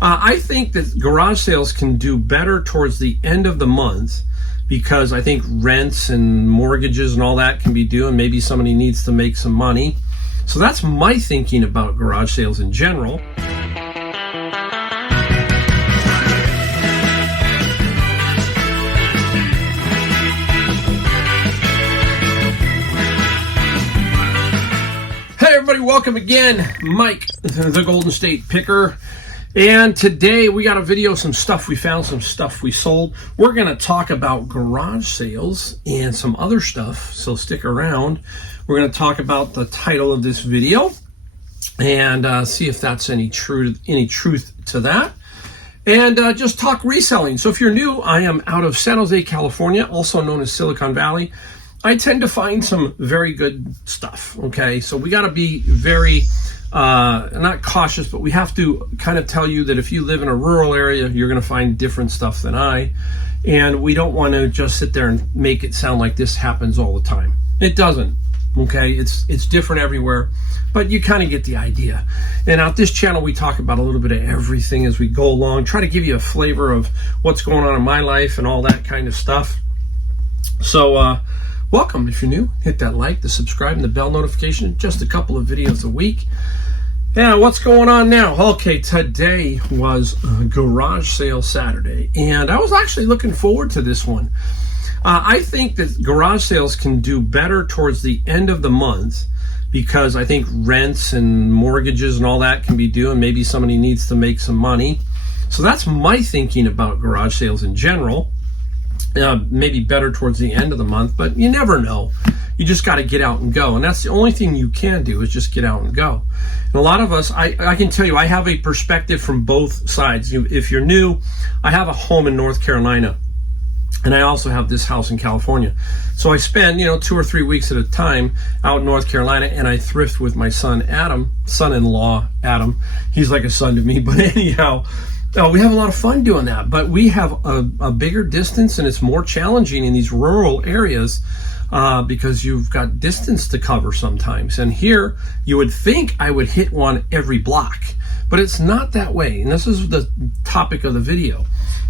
I think that garage sales can do better towards the end of the month because I think rents and mortgages and all that can be due, and maybe somebody needs to make some money. So that's my thinking about garage sales in general. Hey everybody, welcome again. Mike, the Golden State Picker. And today we got a video, some stuff we found, some stuff we sold. We're going to talk about garage sales and some other stuff, so stick around. We're going to talk about the title of this video and see if that's any truth to that. And just talk reselling. So if you're new, I am out of San Jose, California, also known as Silicon Valley. I tend to find some very good stuff, okay? So we got to be very, not cautious, but we have to kind of tell you that if you live in a rural area, you're going to find different stuff than I. And we don't want to just sit there and make it sound like this happens all the time. It doesn't, okay? It's different everywhere, but you kind of get the idea. And on this channel, we talk about a little bit of everything as we go along, try to give you a flavor of what's going on in my life and all that kind of stuff. So, welcome. If you're new, hit that like, the subscribe, and the bell notification. Just a couple of videos a week. Yeah, what's going on now? Okay, today was Garage Sale Saturday, and I was actually looking forward to this one. I think that garage sales can do better towards the end of the month because I think rents and mortgages and all that can be due, and maybe somebody needs to make some money. So that's my thinking about garage sales in general. Maybe better towards the end of the month, but you never know. You just got to get out and go, and that's the only thing you can do is just get out and go. And a lot of us, I can tell you, I have a perspective from both sides. If you're new, I have a home in North Carolina, and I also have this house in California. So I spend 2 or 3 weeks at a time out in North Carolina, and I thrift with my son-in-law Adam. He's like a son to me, but anyhow. Oh, we have a lot of fun doing that, but we have a bigger distance, and it's more challenging in these rural areas because you've got distance to cover sometimes. And here, you would think I would hit one every block, but it's not that way. And this is the topic of the video.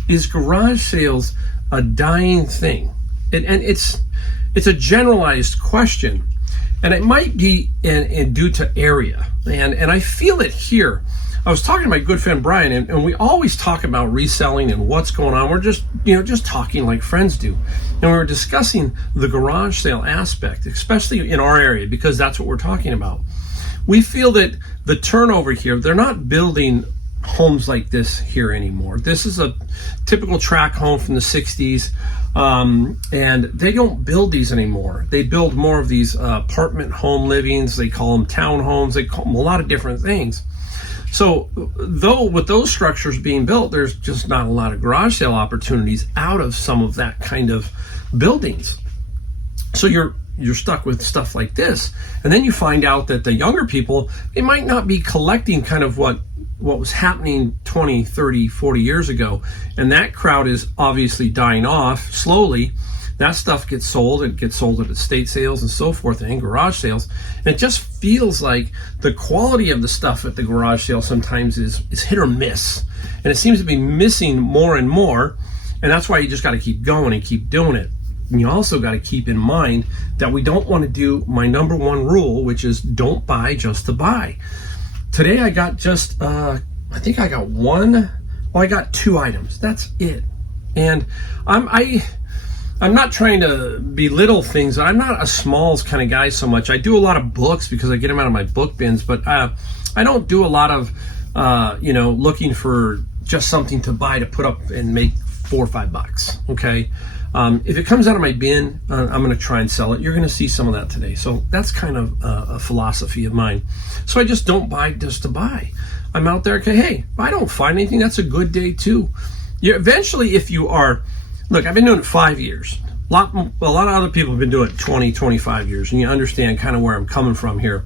Is garage sales a dying thing? And it's a generalized question, and it might be due to area. And I feel it here. I was talking to my good friend Brian, and we always talk about reselling and what's going on. We're just talking like friends do. And we were discussing the garage sale aspect, especially in our area, because that's what we're talking about. We feel that the turnover here, they're not building homes like this here anymore. This is a typical tract home from the 60s, and they don't build these anymore. They build more of these apartment home livings. They call them townhomes. They call them a lot of different things. So though with those structures being built, there's just not a lot of garage sale opportunities out of some of that kind of buildings. So you're stuck with stuff like this. And then you find out that the younger people, they might not be collecting kind of what was happening 20, 30, 40 years ago. And that crowd is obviously dying off slowly. That stuff gets sold. It gets sold at estate sales and so forth and garage sales. And it just feels like the quality of the stuff at the garage sale sometimes is hit or miss. And it seems to be missing more and more. And that's why you just got to keep going and keep doing it. And you also got to keep in mind that we don't want to do my number one rule, which is don't buy just to buy. Today I got just, I think I got I got 2 items. That's it. And I'm not trying to belittle things. I'm not a smalls kind of guy so much. I do a lot of books because I get them out of my book bins, but I don't do a lot of, looking for just something to buy to put up and make $4 or $5, okay? If it comes out of my bin, I'm going to try and sell it. You're going to see some of that today. So that's kind of a philosophy of mine. So I just don't buy just to buy. I'm out there, okay, hey, if I don't find anything, that's a good day too. Eventually, if you are, look, I've been doing it 5 years. A lot of other people have been doing it 20, 25 years, and you understand kind of where I'm coming from here.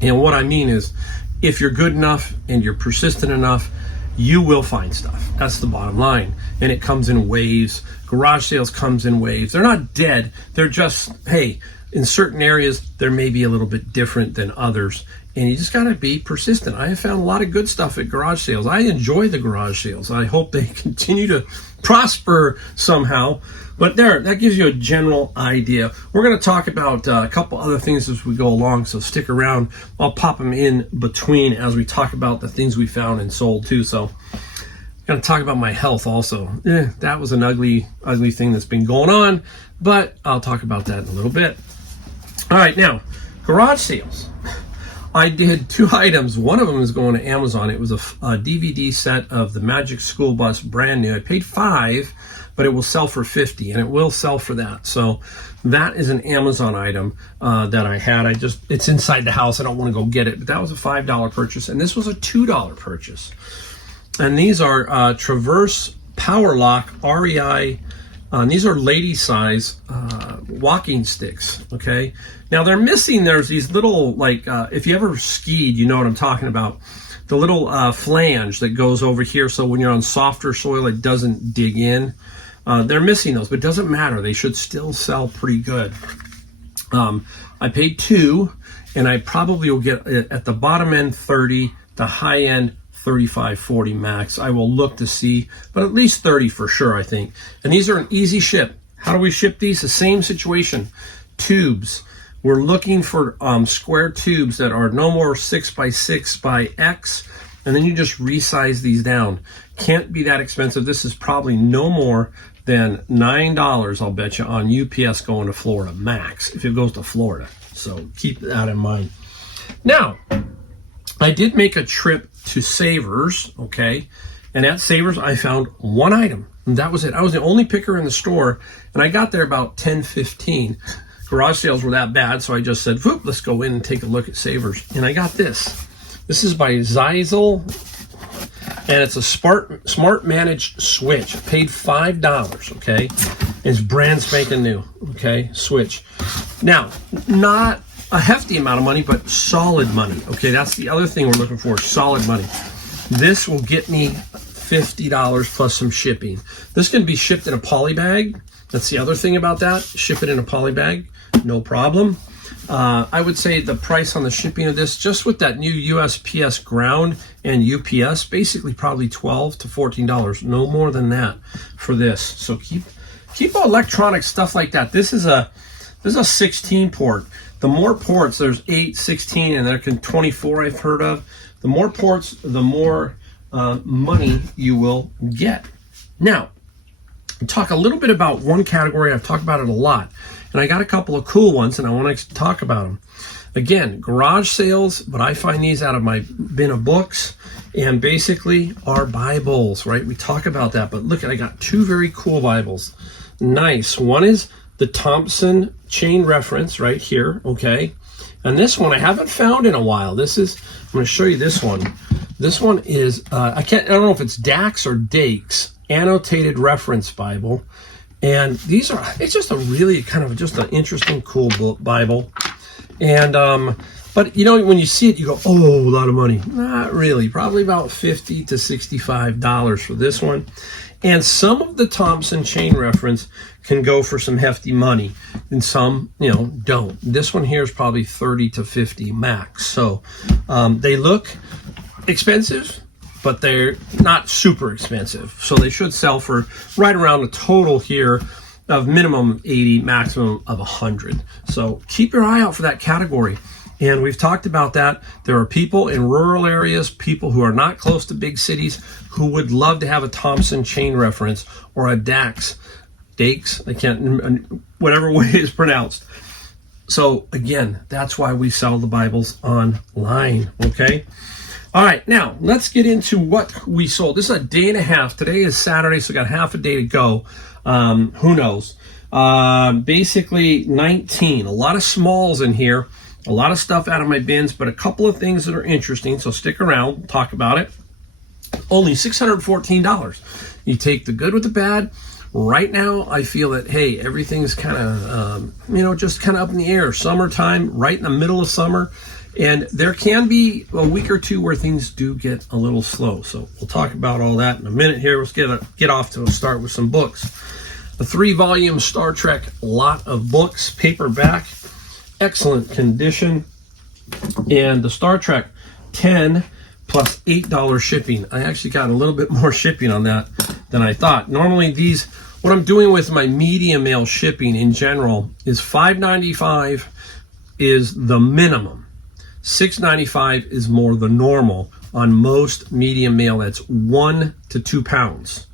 And what I mean is, if you're good enough and you're persistent enough, you will find stuff. That's the bottom line. And it comes in waves. Garage sales comes in waves. They're not dead. They're just, hey, in certain areas, there may be a little bit different than others. and you just got to be persistent. I have found a lot of good stuff at garage sales. I enjoy the garage sales. I hope they continue to prosper somehow. But there, that gives you a general idea. We're going to talk about a couple other things as we go along, so stick around. I'll pop them in between as we talk about the things we found and sold too. So I'm going to talk about my health also. That was an ugly thing that's been going on, but I'll talk about that in a little bit. All right, now, garage sales. I did 2 items. One of them is going to Amazon. It was a DVD set of the Magic School Bus, brand new. I paid $5, but it will sell for $50, and it will sell for that. So that is an Amazon item that I had. It's inside the house. I don't want to go get it, but that was a $5 purchase, and this was a $2 purchase. And these are Traverse Power Lock REI. These are lady size walking sticks, okay? Now they're missing, there's these little, like, if you ever skied, you know what I'm talking about. The little flange that goes over here, so when you're on softer soil, it doesn't dig in. They're missing those, but it doesn't matter. They should still sell pretty good. I paid $2, and I probably will get, at the bottom end, $30, the high end, $35, $40 max. I will look to see, but at least $30 for sure, I think. And these are an easy ship. How do we ship these? The same situation. Tubes. We're looking for square tubes that are no more 6 by 6 by X, and then you just resize these down. Can't be that expensive. This is probably no more than $9, I'll bet you, on UPS going to Florida, max, if it goes to Florida. So keep that in mind. Now, I did make a trip to Savers, okay? And at Savers, I found 1 item, and that was it. I was the only picker in the store, and I got there about 10:15. Garage sales were that bad, so I just said, whoop, let's go in and take a look at Savers. And I got this. This is by Zeisel, and it's a smart managed switch. I paid $5, okay? It's brand spanking new, okay? Switch. Now, not a hefty amount of money, but solid money, okay? That's the other thing we're looking for, solid money. This will get me $50 plus some shipping. This can be shipped in a poly bag. That's the other thing about that. Ship it in a poly bag, no problem. I would say the price on the shipping of this, just with that new USPS ground and UPS, basically probably $12 to $14, no more than that for this. So keep electronic stuff like that. This is a 16 port. The more ports, there's 8, 16, and there can 24 I've heard of. The more ports, the more money you will get. Now, talk a little bit about one category. I've talked about it a lot, and I got a couple of cool ones, and I want to talk about them. Again, garage sales, but I find these out of my bin of books, and basically our Bibles, right? We talk about that, but look, I got 2 very cool Bibles. Nice. One is the Thompson chain reference right here, okay? And this one I haven't found in a while. I'm going to show you this one. This one is, I don't know if it's Dax or Dakes, annotated reference Bible. And it's just a really kind of just an interesting, cool book Bible. And, but you know, when you see it, you go, oh, a lot of money. Not really, probably about $50 to $65 for this one. And some of the Thompson chain reference can go for some hefty money, and some, don't. This one here is probably $30 to $50 max. So they look expensive, but they're not super expensive. So they should sell for right around a total here of minimum of 80, maximum of 100. So keep your eye out for that category. And we've talked about that. There are people in rural areas, people who are not close to big cities, who would love to have a Thompson chain reference or a Dakes, I can't, whatever way it's pronounced. So again, that's why we sell the Bibles online, okay? All right, now let's get into what we sold. This is a day and a half. Today is Saturday, so we got half a day to go. Who knows? Basically 19, a lot of smalls in here. A lot of stuff out of my bins, but a couple of things that are interesting, so stick around, we'll talk about it. Only $614. You take the good with the bad. Right now, I feel that, hey, everything's kind of, just kind of up in the air. Summertime, right in the middle of summer, and there can be a week or two where things do get a little slow. So we'll talk about all that in a minute here. Let's get off to a start with some books. The 3-volume Star Trek lot of books, paperback. Excellent condition. And the Star Trek 10 plus $8 shipping. I actually got a little bit more shipping on that than I thought. Normally these, what I'm doing with my medium mail shipping in general is $5.95 is the minimum. $6.95 is more the normal on most medium mail. That's 1 to 2 pounds.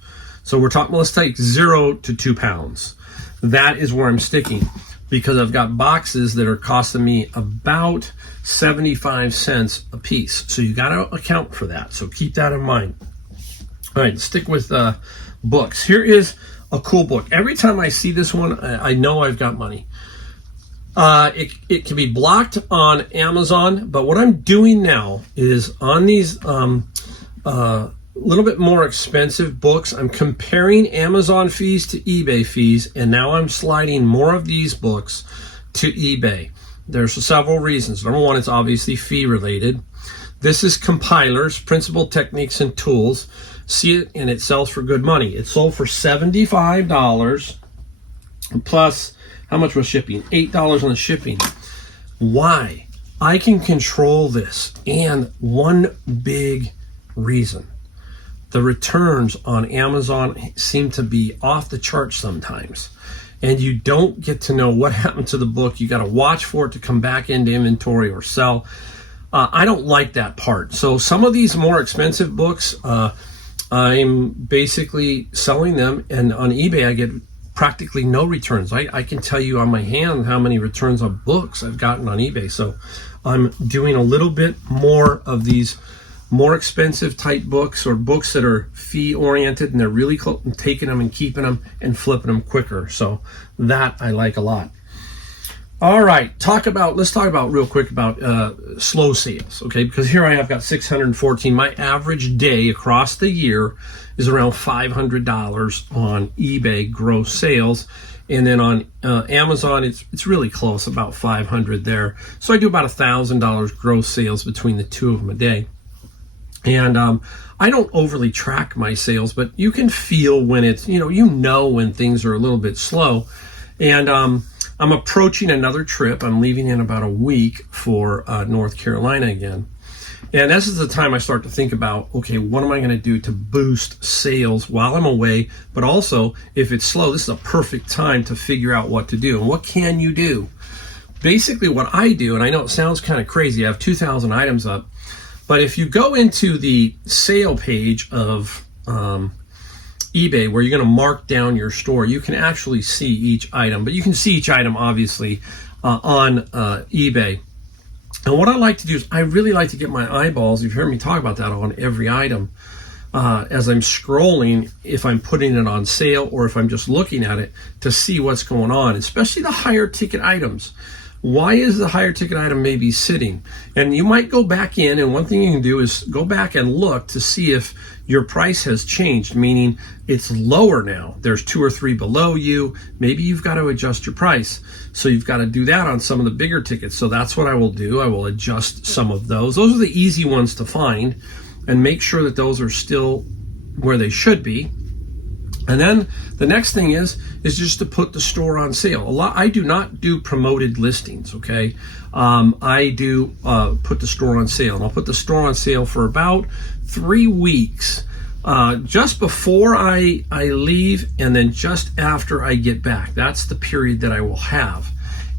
So we're talking, let's take 0 to 2 pounds. That is where I'm sticking, because I've got boxes that are costing me about 75 cents a piece. So you got to account for that. So keep that in mind. All right, stick with books. Here is a cool book. Every time I see this one, I know I've got money. It can be blocked on Amazon, but what I'm doing now is on these little bit more expensive books, I'm comparing Amazon fees to eBay fees, and now I'm sliding more of these books to eBay. There's several reasons. Number one, it's obviously fee related. This is Compilers, Principal Techniques and Tools. See it, and it sells for good money. It sold for $75 plus, how much was shipping? $8 on the shipping. Why? I can control this, and one big reason. The returns on Amazon seem to be off the charts sometimes, and you don't get to know what happened to the book. You got to watch for it to come back into inventory or sell. I don't like that part. So some of these more expensive books, I'm basically selling them, and on eBay I get practically no returns. I can tell you on my hand how many returns on books I've gotten on eBay. So I'm doing a little bit more of these more expensive type books, or books that are fee oriented and they're really taking them and keeping them and flipping them quicker. So that I like a lot. All right, let's talk about real quick about slow sales, okay? Because here I have got 614. My average day across the year is around $500 on eBay gross sales. And then on Amazon, it's really close, about 500 there. So I do about $1,000 gross sales between the two of them a day. And I don't overly track my sales, but you can feel when it's, you know when things are a little bit slow. And I'm approaching another trip. I'm leaving in about a week for North Carolina again. And this is the time I start to think about, okay, what am I going to do to boost sales while I'm away? But also, if it's slow, this is a perfect time to figure out what to do. And what can you do? Basically, what I do, and I know it sounds kind of crazy, I have 2,000 items up. But if you go into the sale page of eBay, where you're going to mark down your store, you can actually see each item. But you can see each item, obviously, on eBay. And what I like to do is I really like to get my eyeballs, you've heard me talk about that, on every item. As I'm scrolling, if I'm putting it on sale or if I'm just looking at it, to see what's going on, especially the higher ticket items. Why is the higher ticket item maybe sitting? And you might go back in, and one thing you can do is go back and look to see if your price has changed, meaning it's lower now. There's 2 or 3 below you. Maybe you've got to adjust your price. So you've got to do that on some of the bigger tickets. So that's what I will do. I will adjust some of those. Those are the easy ones to find, and make sure that those are still where they should be. And then the next thing is just to put the store on sale. I do not do promoted listings, okay? I do put the store on sale, and I'll put the store on sale for about 3 weeks, just before I leave, and then just after I get back. That's the period that I will have,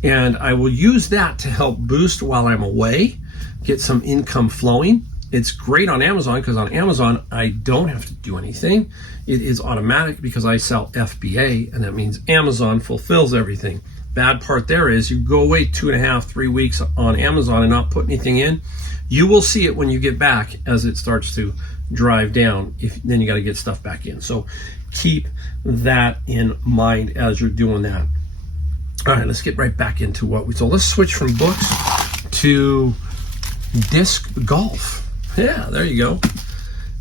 and I will use that to help boost while I'm away, get some income flowing. It's great on Amazon, because on Amazon, I don't have to do anything. It is automatic because I sell FBA, and that means Amazon fulfills everything. Bad part there is you go away 2.5, 3 weeks on Amazon and not put anything in. You will see it when you get back as it starts to drive down. Then you got to get stuff back in. So keep that in mind as you're doing that. All right, let's get right back into what we sold. Let's switch from books to disc golf. Yeah, there you go.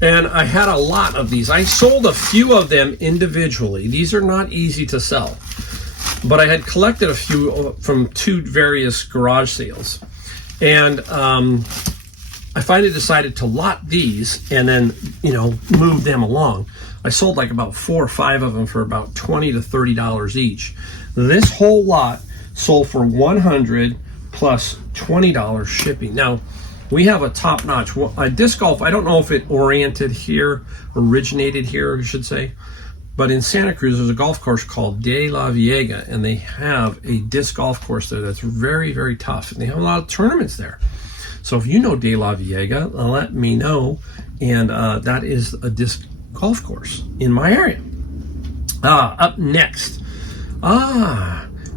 And I had a lot of these. I sold a few of them individually. These are not easy to sell, but I had collected a few from 2 various garage sales. And I finally decided to lot these and then, move them along. I sold like about 4 or 5 of them for about $20 to $30 each. This whole lot sold for $100 plus $20 shipping. Now, we have a top-notch disc golf. I don't know if it originated here, I should say. But in Santa Cruz, there's a golf course called De La Viega, and they have a disc golf course there that's very, very tough. And they have a lot of tournaments there. So if you know De La Viega, let me know. And that is a disc golf course in my area. Up next,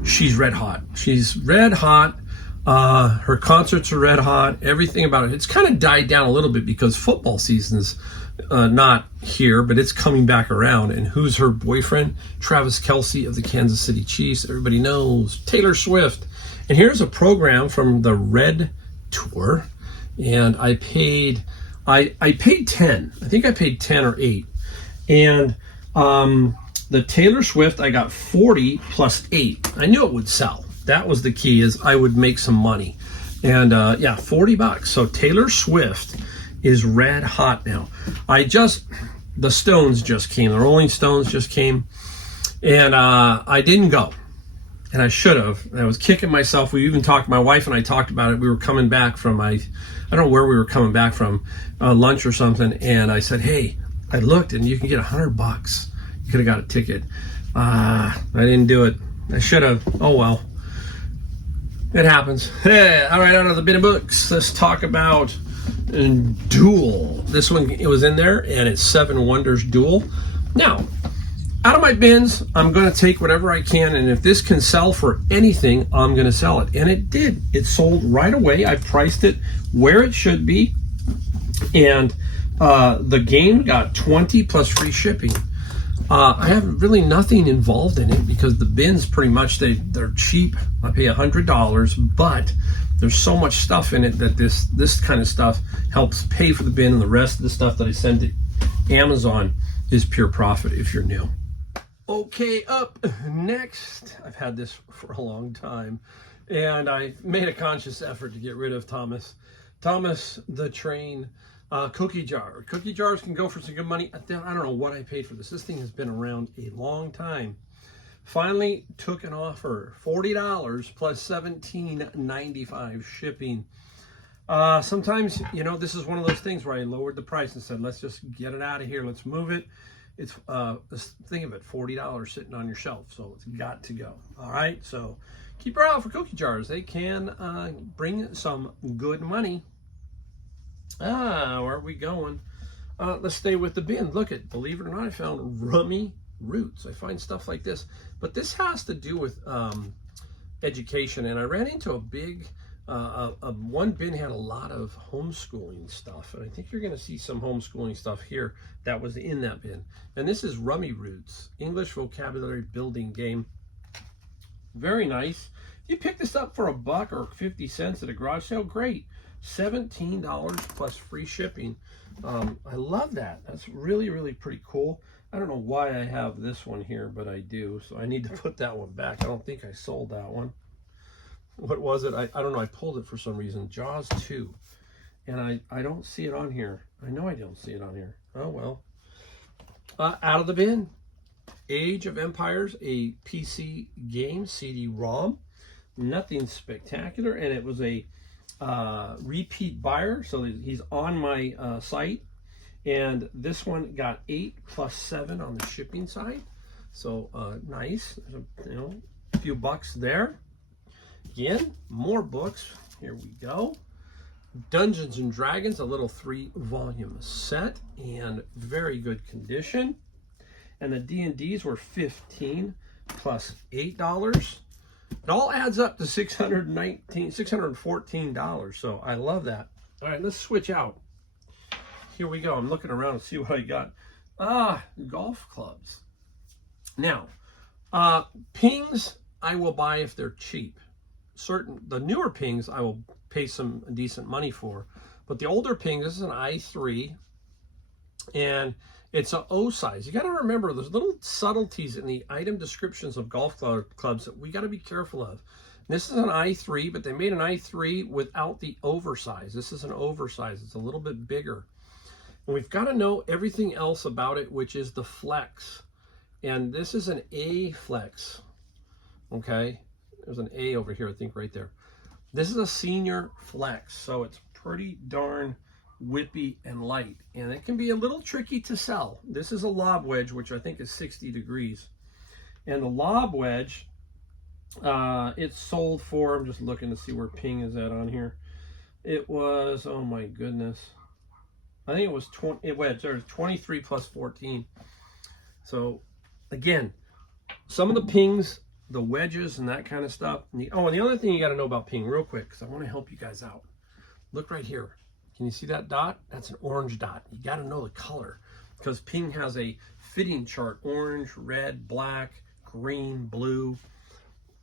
she's red hot. She's red hot. Her concerts are red hot. Everything about it. It's kind of died down a little bit because football season's not here, but it's coming back around. And who's her boyfriend? Travis Kelce of the Kansas City Chiefs. Everybody knows. Taylor Swift. And here's a program from the Red Tour. And I paid 10. I think I paid 10 or 8. And the Taylor Swift, I got 40 plus 8. I knew it would sell. That was the key, is I would make some money. And yeah, $40. So Taylor Swift is red hot now. The Stones just came. The Rolling Stones just came. And I didn't go. And I should have. I was kicking myself. We even talked, my wife and I talked about it. We were coming back from, I don't know where we were coming back from, lunch or something. And I said, hey, I looked and you can get $100. You could have got a ticket. I didn't do it. I should have. Oh, well. It happens. Hey, all right, out of the bin of books, let's talk about Duel. This one, it was in there, and it's 7 Wonders Duel. Now, out of my bins, I'm going to take whatever I can, and if this can sell for anything, I'm going to sell it. And it did. It sold right away. I priced it where it should be, and the game got 20 plus free shipping. I have really nothing involved in it because the bins pretty much, they're cheap. I pay $100, but there's so much stuff in it that this kind of stuff helps pay for the bin, and the rest of the stuff that I send to Amazon is pure profit if you're new. Okay, up next, I've had this for a long time, and I made a conscious effort to get rid of Thomas the Train cookie jar. Cookie jars can go for some good money. I don't know what I paid for this. This thing has been around a long time. Finally took an offer, $40 plus $17.95 shipping. Sometimes, this is one of those things where I lowered the price and said, let's just get it out of here. Let's move it. It's think of it, $40 sitting on your shelf, so it's got to go. All right, so keep your eye out for cookie jars. They can bring some good money. Where are we going? Let's stay with the bin. Look at, believe it or not, I found rummy roots. I find stuff like this, but this has to do with education. And I ran into a big, one bin had a lot of homeschooling stuff, and I think you're going to see some homeschooling stuff here that was in that bin. And this is Rummy Roots, English vocabulary building game. Very nice. You pick this up for $1 or 50 cents at a garage sale, great. $17 plus free shipping. I love that. That's really, really pretty cool. I don't know why I have this one here, but I do. So I need to put that one back. I don't think I sold that one. What was it? I don't know. I pulled it for some reason. Jaws 2. And I don't see it on here. I know I don't see it on here. Oh, well. Out of the bin. Age of Empires, a PC game, CD-ROM. Nothing spectacular. And it was a repeat buyer, so he's on my site, and this one got 8 plus 7 on the shipping side, so nice. There's a few bucks there. Again, more books. Here we go. Dungeons and Dragons, a little 3-volume set, and very good condition. And the D&Ds were 15 plus $8. It all adds up to $614, so I love that. All right, let's switch out. Here we go. I'm looking around to see what I got. Golf clubs. Now, pings I will buy if they're cheap. The newer pings I will pay some decent money for, but the older pings, this is an I3, and it's an O size. You got to remember, there's little subtleties in the item descriptions of golf clubs that we got to be careful of. This is an I3, but they made an I3 without the oversize. This is an oversize. It's a little bit bigger. And we've got to know everything else about it, which is the flex. And this is an A flex. Okay? There's an A over here, I think, right there. This is a senior flex, so it's pretty darn whippy and light, and it can be a little tricky to sell. This is a lob wedge, which I think is 60 degrees, and the lob wedge, it's sold for, I'm just looking to see where ping is at on here. It was, oh my goodness, I think it was 20 wedge. There's 23 plus 14. So again, some of the pings, the wedges and that kind of stuff. And the other thing you got to know about ping real quick, because I want to help you guys out. Look right here. Can you see that dot? That's an orange dot. You got to know the color, because ping has a fitting chart: orange, red, black, green, blue.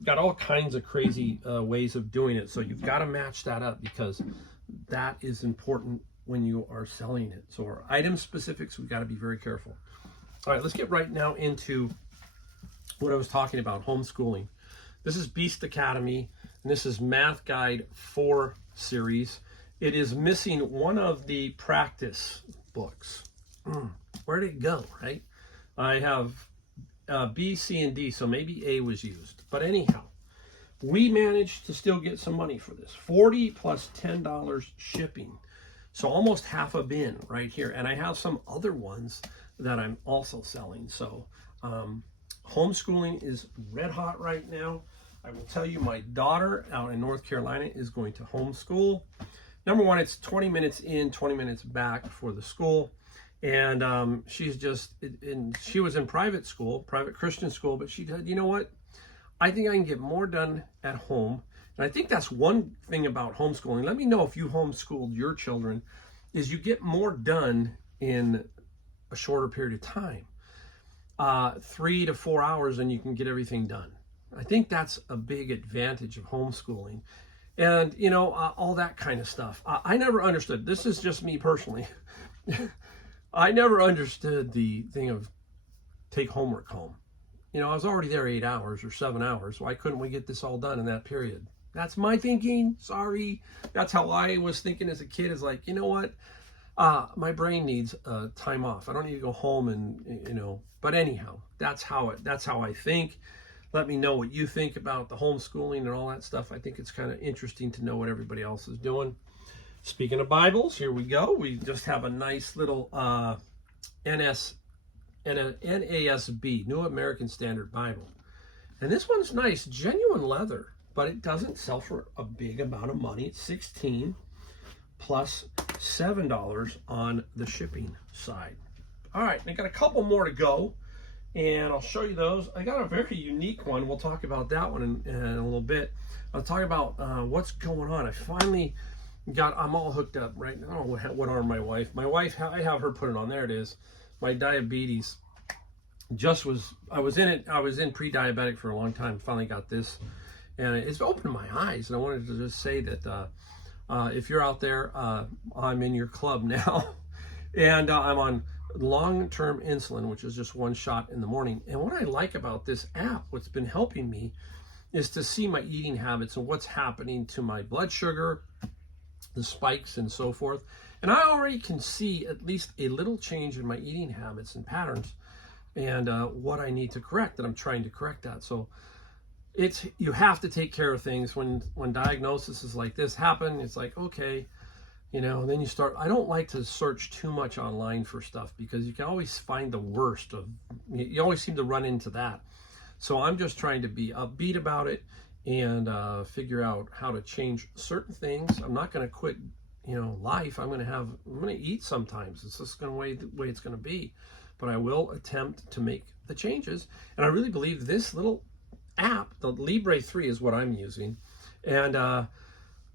Got all kinds of crazy ways of doing it. So you've got to match that up, because that is important when you are selling it. So our item specifics, we've got to be very careful. All right, let's get right now into what I was talking about, homeschooling. This is Beast Academy, and this is Math Guide 4 series. It is missing one of the practice books. Where did it go, right? I have B, C, and D, so maybe A was used. But anyhow, we managed to still get some money for this. $40 plus $10 shipping. So almost half a bin right here. And I have some other ones that I'm also selling. So homeschooling is red hot right now. I will tell you, my daughter out in North Carolina is going to homeschool. Number one, it's 20 minutes in, 20 minutes back for the school. And she was in private school, private Christian school, but she said, you know what? I think I can get more done at home. And I think that's one thing about homeschooling. Let me know if you homeschooled your children, is you get more done in a shorter period of time. 3 to 4 hours and you can get everything done. I think that's a big advantage of homeschooling. And, you know, all that kind of stuff. I never understood. This is just me personally. I never understood the thing of take homework home. You know, I was already there 8 hours or 7 hours. Why couldn't we get this all done in that period? That's my thinking. Sorry. That's how I was thinking as a kid, is like, you know what? My brain needs time off. I don't need to go home and, you know, but anyhow, that's how I think. Let me know what you think about the homeschooling and all that stuff. I think it's kind of interesting to know what everybody else is doing. Speaking of Bibles, here we go. We just have a nice little NASB, New American Standard Bible. And this one's nice, genuine leather, but it doesn't sell for a big amount of money. It's $16 plus $7 on the shipping side. All right, I got a couple more to go, and I'll show you those. I got a very unique one. We'll talk about that one in a little bit. I'll talk about what's going on. I finally I'm all hooked up right now. I don't know what arm my wife, I have her put it on. There it is. My diabetes I was in pre-diabetic for a long time. Finally got this, and it's opened my eyes. And I wanted to just say that if you're out there, I'm in your club now. And I'm on long-term insulin, which is just one shot in the morning. And what I like about this app, what's been helping me, is to see my eating habits and what's happening to my blood sugar, the spikes and so forth. And I already can see at least a little change in my eating habits and patterns, and what I need to correct, that I'm trying to correct that. So you have to take care of things when diagnoses is like this happen. It's like, okay, you know, then you start. I don't like to search too much online for stuff, because you can always find the worst of, you always seem to run into that. So I'm just trying to be upbeat about it and figure out how to change certain things. I'm not going to quit, you know, life. I'm going to eat sometimes. It's just going to the way it's going to be, but I will attempt to make the changes. And I really believe this little app, the Libre 3 is what I'm using, and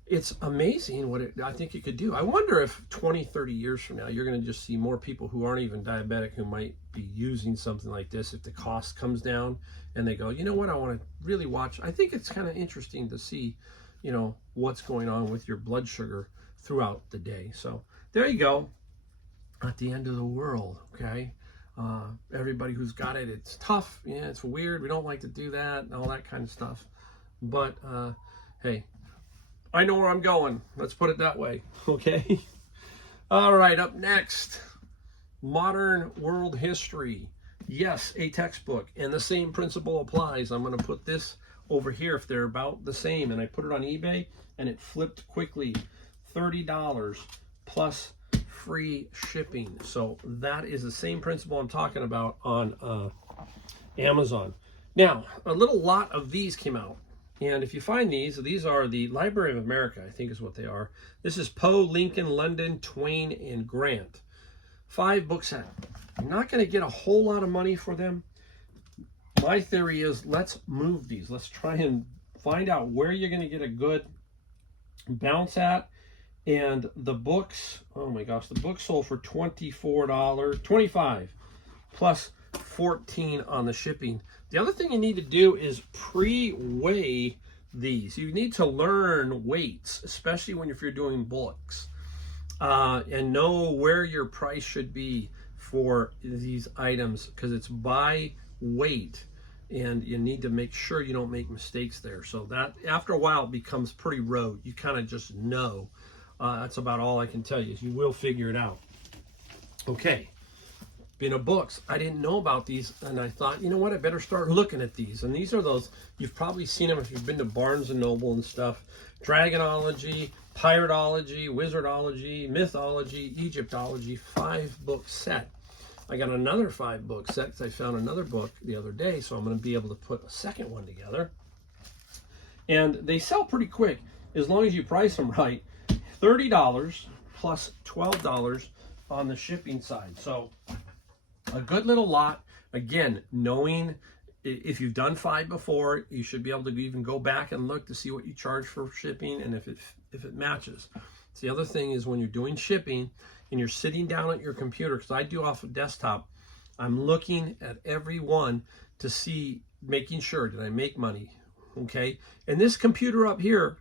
it's amazing what I think it could do. I wonder if 20, 30 years from now, you're going to just see more people who aren't even diabetic who might be using something like this if the cost comes down and they go, you know what, I want to really watch. I think it's kind of interesting to see, you know, what's going on with your blood sugar throughout the day. So there you go. At the end of the world, okay? Everybody who's got it, it's tough. Yeah, it's weird. We don't like to do that and all that kind of stuff. But hey, I know where I'm going. Let's put it that way, okay? All right, up next, modern world history. Yes, a textbook, and the same principle applies. I'm going to put this over here if they're about the same, and I put it on eBay and it flipped quickly. $30 plus free shipping. So that is the same principle I'm talking about on Amazon. Now, a little lot of these came out. And if you find these are the Library of America, I think is what they are. This is Poe, Lincoln, London, Twain, and Grant. 5-book set. I'm not going to get a whole lot of money for them. My theory is let's move these. Let's try and find out where you're going to get a good bounce at. And the books, oh my gosh, the books sold for $24, $25 plus $14 on the shipping. The other thing you need to do is pre-weigh these. You need to learn weights, especially if you're doing books, and know where your price should be for these items, because it's by weight, and you need to make sure you don't make mistakes there. So that after a while it becomes pretty rote. You kind of just know. That's about all I can tell you. You will figure it out. Okay. Being a books, I didn't know about these, and I thought, you know what, I better start looking at these. And these are those, you've probably seen them if you've been to Barnes and Noble and stuff. Dragonology, Piratology, Wizardology, Mythology, Egyptology, 5-book set. I got another 5-book set because I found another book the other day, so I'm going to be able to put a second one together. And they sell pretty quick as long as you price them right. $30 plus $12 on the shipping side. So a good little lot. Again, knowing if you've done 5 before, you should be able to even go back and look to see what you charge for shipping and if it matches. So the other thing is when you're doing shipping and you're sitting down at your computer, because I do off a desktop, I'm looking at every one to see, making sure, did I make money? Okay. And this computer up here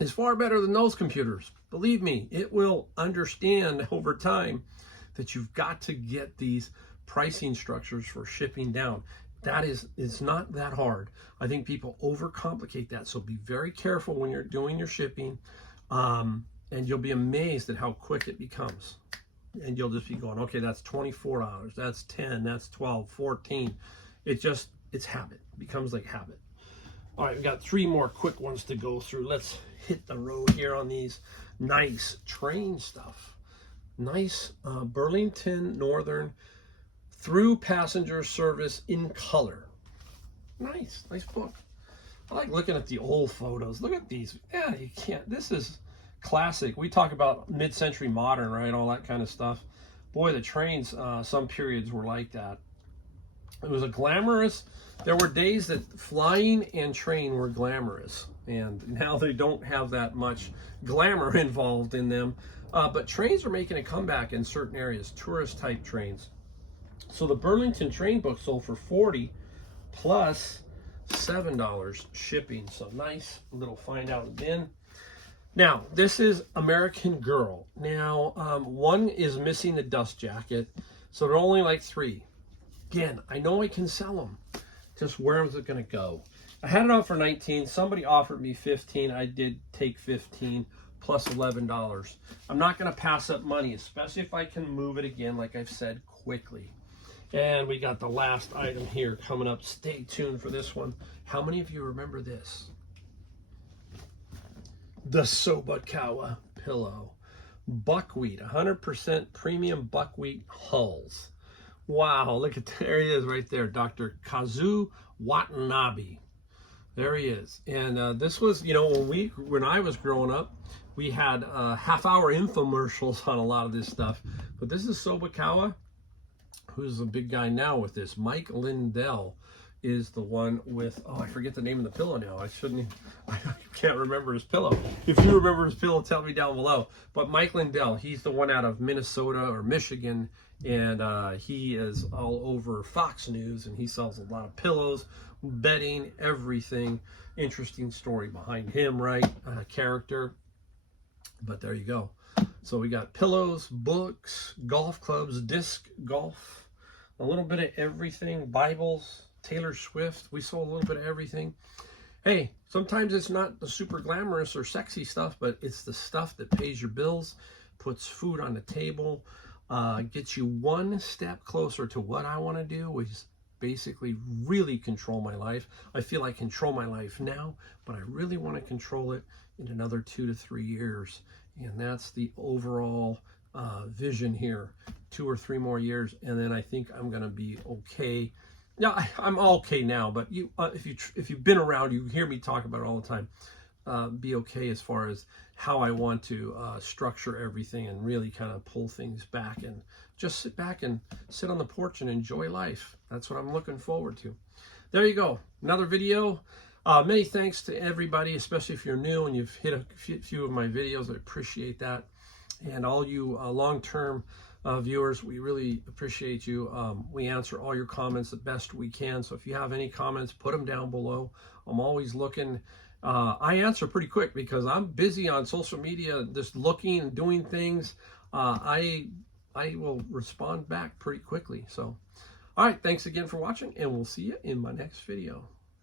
is far better than those computers. Believe me, it will understand over time that you've got to get these pricing structures for shipping down. It's not that hard. I think people overcomplicate that. So be very careful when you're doing your shipping, and you'll be amazed at how quick it becomes. And you'll just be going, okay, that's $24, that's $10, that's $12, $14. It's habit. It becomes like habit. All right, we've got 3 more quick ones to go through. Let's hit the road here on these nice train stuff. Nice Burlington Northern through passenger service in color. Nice book. I like looking at the old photos. Look at these. Yeah, you can't. This is classic. We talk about mid-century modern, right? All that kind of stuff. Boy, the trains, some periods were like that. It was a glamorous. There were days that flying and train were glamorous, and now they don't have that much glamour involved in them. But trains are making a comeback in certain areas, tourist type trains. So the Burlington train book sold for $40 plus $7 shipping. So nice little find out bin. Now, this is American Girl. Now, one is missing the dust jacket, so they're only like 3. Again, I know I can sell them. Just where is it going to go? I had it on for 19. Somebody offered me 15. I did take 15 plus $11. I'm not going to pass up money, especially if I can move it again, like I've said, quickly. And we got the last item here coming up. Stay tuned for this one. How many of you remember this? The Sobakawa pillow. Buckwheat, 100% premium buckwheat hulls. Wow, look at, there he is right there, Dr. Kazu Watanabe. There he is. And this was, when I was growing up, we had half-hour infomercials on a lot of this stuff. But this is Sobakawa, who's a big guy now with this. Mike Lindell is the one with, I forget the name of the pillow now. I can't remember his pillow. If you remember his pillow, tell me down below. But Mike Lindell, he's the one out of Minnesota or Michigan, and he is all over Fox News, and he sells a lot of pillows, bedding, everything. Interesting story behind him, right? Character. But there you go. So we got pillows, books, golf clubs, disc golf, a little bit of everything, Bibles, Taylor Swift. We sold a little bit of everything. Hey, sometimes it's not the super glamorous or sexy stuff, but it's the stuff that pays your bills, puts food on the table, gets you one step closer to what I want to do, which is basically really control my life. I feel I control my life now, but I really want to control it in another 2 to 3 years. And that's the overall vision here. 2 or 3 more years, and then I think I'm going to be okay. Now, I'm okay now, but you, if you've been around, you hear me talk about it all the time. Be okay as far as how I want to structure everything and really kind of pull things back and just sit back and sit on the porch and enjoy life. That's what I'm looking forward to. There you go. Another video. Many thanks to everybody, especially if you're new and you've hit a few of my videos. I appreciate that. And all you long-term viewers, we really appreciate you. We answer all your comments the best we can. So if you have any comments, put them down below. I'm always looking. I answer pretty quick because I'm busy on social media, just looking and doing things. I will respond back pretty quickly. So, all right, thanks again for watching, and we'll see you in my next video.